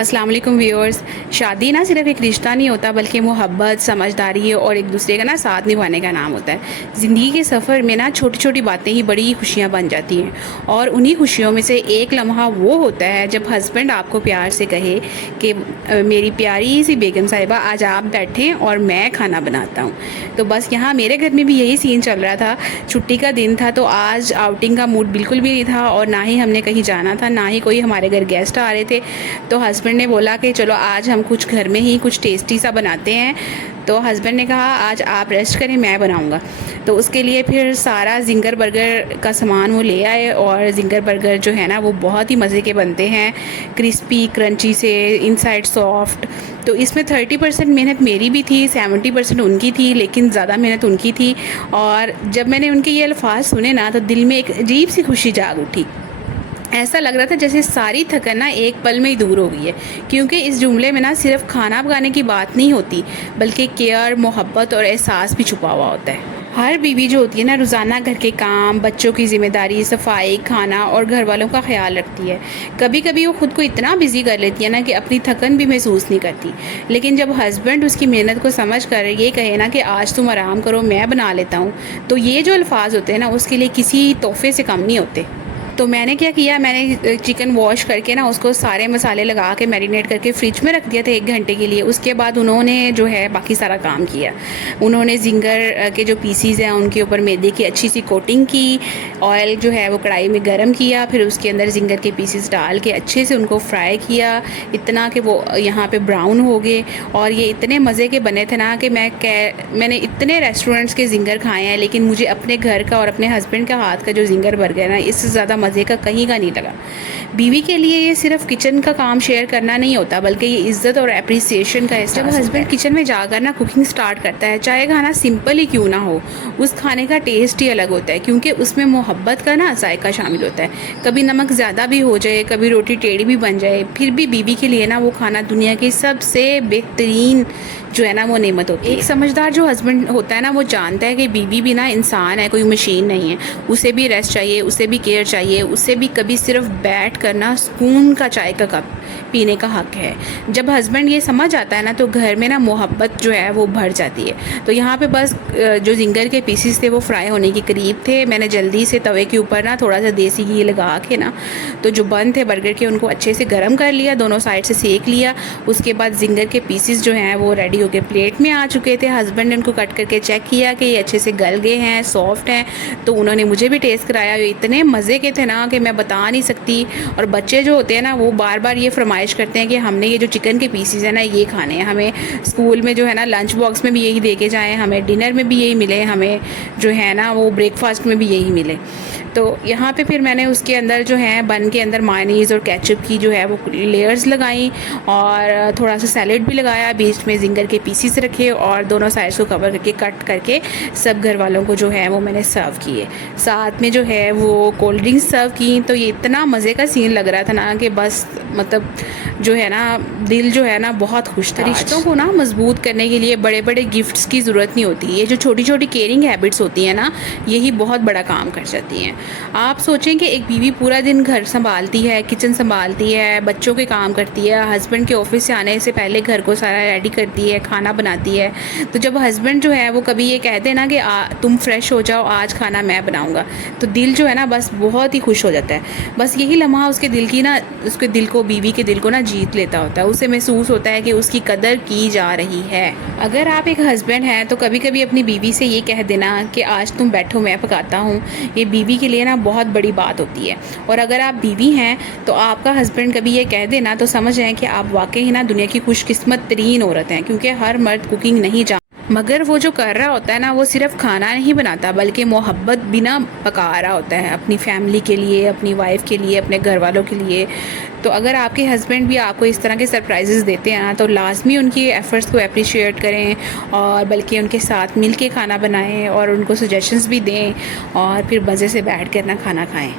अस्सलाम वालेकुम व्यूअर्स। शादी ना सिर्फ एक रिश्ता नहीं होता बल्कि मोहब्बत, समझदारी और एक दूसरे का ना साथ निभाने का नाम होता है। ज़िंदगी के सफ़र में ना छोटी छोटी बातें ही बड़ी खुशियाँ बन जाती हैं और उन्हीं खुशियों में से एक लम्हा वो होता है जब हस्बैंड आपको प्यार से कहे कि मेरी प्यारी सी बेगम साहिबा आज आप बैठें और मैं खाना बनाता हूँ। तो बस यहाँ मेरे घर में भी यही सीन चल रहा था। छुट्टी का दिन था तो आज आउटिंग का मूड बिल्कुल भी नहीं था और ना ही हमने कहीं जाना था, ना ही कोई हमारे घर गेस्ट आ रहे थे। तो हस्बैंड ने बोला कि चलो आज हम कुछ घर में ही कुछ टेस्टी सा बनाते हैं। तो हस्बैंड ने कहा आज आप रेस्ट करें, मैं बनाऊंगा। तो उसके लिए फिर सारा जिंगर बर्गर का सामान वो ले आए और जिंगर बर्गर जो है ना वो बहुत ही मज़े के बनते हैं, क्रिस्पी क्रंची से, इनसाइड सॉफ्ट। तो इसमें 30% मेहनत मेरी भी थी, 70% उनकी थी, लेकिन ज़्यादा मेहनत उनकी थी। और जब मैंने उनके ये अल्फाज सुने ना तो दिल में एक अजीब सी खुशी जाग उठी। ऐसा लग रहा था जैसे सारी थकन ना एक पल में ही दूर हो गई है, क्योंकि इस जुमले में ना सिर्फ खाना पकाने की बात नहीं होती बल्कि केयर, मोहब्बत और एहसास भी छुपा हुआ होता है। हर बीवी जो होती है ना रोज़ाना घर के काम, बच्चों की जिम्मेदारी, सफाई, खाना और घर वालों का ख्याल रखती है। कभी कभी वो खुद को इतना बिजी कर लेती है ना कि अपनी थकन भी महसूस नहीं करती। लेकिन जब हस्बैंड उसकी मेहनत को समझ कर ये कहे ना कि आज तुम आराम करो, मैं बना लेता हूँ, तो ये जो अल्फाज होते हैं ना उसके लिए किसी तोहफे से कम नहीं होते। तो मैंने क्या किया, मैंने चिकन वॉश करके ना उसको सारे मसाले लगा के मैरिनेट करके फ्रिज में रख दिया था 1 घंटे के लिए। उसके बाद उन्होंने जो है बाकी सारा काम किया। उन्होंने जिंगर के जो पीसीज हैं उनके ऊपर मैदे की अच्छी सी कोटिंग की, ऑयल जो है वो कढ़ाई में गर्म किया, फिर उसके अंदर जिंगर के पीसीज डाल के अच्छे से उनको फ्राई किया, इतना कि वो यहाँ पे ब्राउन हो गए। और ये इतने मज़े के बने थे ना कि मैंने इतने रेस्टोरेंट्स के जिंगर खाए हैं, लेकिन मुझे अपने घर का और अपने हस्बैंड का हाथ का जो जिंगर बर्गर है ना इससे ज़्यादा मज़े का कहीं का नहीं लगा। बीवी के लिए ये सिर्फ किचन का काम शेयर करना नहीं होता बल्कि ये इज्जत और एप्रिसिएशन का एहसास। जब हस्बैंड किचन में जाकर ना कुकिंग स्टार्ट करता है, चाहे खाना सिंपल ही क्यों ना हो, उस खाने का टेस्ट ही अलग होता है, क्योंकि उसमें मोहब्बत का ना जायका शामिल होता है। कभी नमक ज़्यादा भी हो जाए, कभी रोटी टेढ़ी भी बन जाए, फिर भी बीवी के लिए ना वो खाना दुनिया की सबसे बेहतरीन जो है ना वो नेमत होती है। एक समझदार जो हस्बैंड होता है ना वो जानता है कि बीवी भी ना इंसान है, कोई मशीन नहीं है। उसे भी रेस्ट चाहिए, उसे भी केयर चाहिए, उसे भी कभी सिर्फ बैठ करना सुकून का चाय का कप पीने का हक है। जब हस्बैंड ये समझ आता है ना तो घर में ना मोहब्बत जो है वो भर जाती है। तो यहाँ पे बस जो जिंगर के पीसीस थे वो फ्राई होने के करीब थे। मैंने जल्दी से तवे के ऊपर ना थोड़ा सा देसी घी लगा के ना तो जो बन थे बर्गर के उनको अच्छे से गर्म कर लिया, दोनों साइड से सेक लिया। उसके बाद जिंगर के पीसीस जो हैं वो रेडी होकर प्लेट में आ चुके थे। हस्बैंड ने उनको कट करके चेक किया कि ये अच्छे से गल गए हैं, सॉफ्ट हैं। तो उन्होंने मुझे भी टेस्ट कराया। ये इतने मज़े के थे ना कि मैं बता नहीं सकती। और बच्चे जो होते हैं ना वो बार बार ये फरमाइश करते हैं कि हमने ये जो चिकन के पीसीज है ना ये खाने हैं, हमें स्कूल में जो है ना लंच बॉक्स में भी यही दे के जाएँ, हमें डिनर में भी यही मिले, हमें जो है ना वो ब्रेकफास्ट में भी यही मिले। तो यहाँ पे फिर मैंने उसके अंदर जो है बन के अंदर मायोनीज़ और केचप की जो है वो लेयर्स लगाई और थोड़ा सा सैलेड भी लगाया, बीच में जिंगर के पीसीस रखे और दोनों साइड्स को कवर करके कट करके सब घर वालों को जो है वो मैंने सर्व किए। साथ में जो है वो कोल्ड ड्रिंक्स सर्व की। तो ये इतना मज़े का सीन लग रहा था ना कि बस मतलब जो है ना दिल जो है ना बहुत खुश था। रिश्तों को ना मजबूत करने के लिए बड़े बड़े गिफ्ट्स की ज़रूरत नहीं होती। ये जो छोटी छोटी केयरिंग हैबिट्स होती हैं ना यही बहुत बड़ा काम कर जाती हैं। आप सोचें कि एक बीवी पूरा दिन घर संभालती है, किचन संभालती है, बच्चों के काम करती है, हस्बैंड के ऑफिस से आने से पहले घर को सारा रेडी करती है, खाना बनाती है। तो जब हस्बैंड जो है वो कभी ये कहते हैं ना कि तुम फ्रेश हो जाओ, आज खाना मैं बनाऊंगा, तो दिल जो है ना बस बहुत ही खुश हो जाता है। बस यही लम्हा उसके दिल की ना उसके दिल को, बीवी के दिल को ना जीत लेता होता है। उसे महसूस होता है कि उसकी कदर की जा रही है। अगर आप एक हस्बैंड हैं तो कभी कभी अपनी बीवी से ये कह देना कि आज तुम बैठो मैं पकाता हूँ, ये बीवी के लिए ना बहुत बड़ी बात होती है। और अगर आप बीवी हैं तो आपका हस्बैंड कभी ये कह देना तो समझ जाएं कि आप वाकई ही ना दुनिया की खुशकिस्मत तरीन औरत हैं, क्योंकि हर मर्द कुकिंग नहीं जानता, मगर वो जो कर रहा होता है ना वो सिर्फ खाना नहीं बनाता बल्कि मोहब्बत भी ना पका रहा होता है अपनी फैमिली के लिए, अपनी वाइफ के लिए, अपने घर वालों के लिए। तो अगर आपके हस्बैंड भी आपको इस तरह के सरप्राइजेस देते हैं ना तो लाजमी उनकी एफ़र्ट्स को अप्रिशिएट करें और बल्कि उनके साथ मिल के खाना बनाएं और उनको सजेशंस भी दें और फिर मज़े से बैठ कर ना खाना खाएं।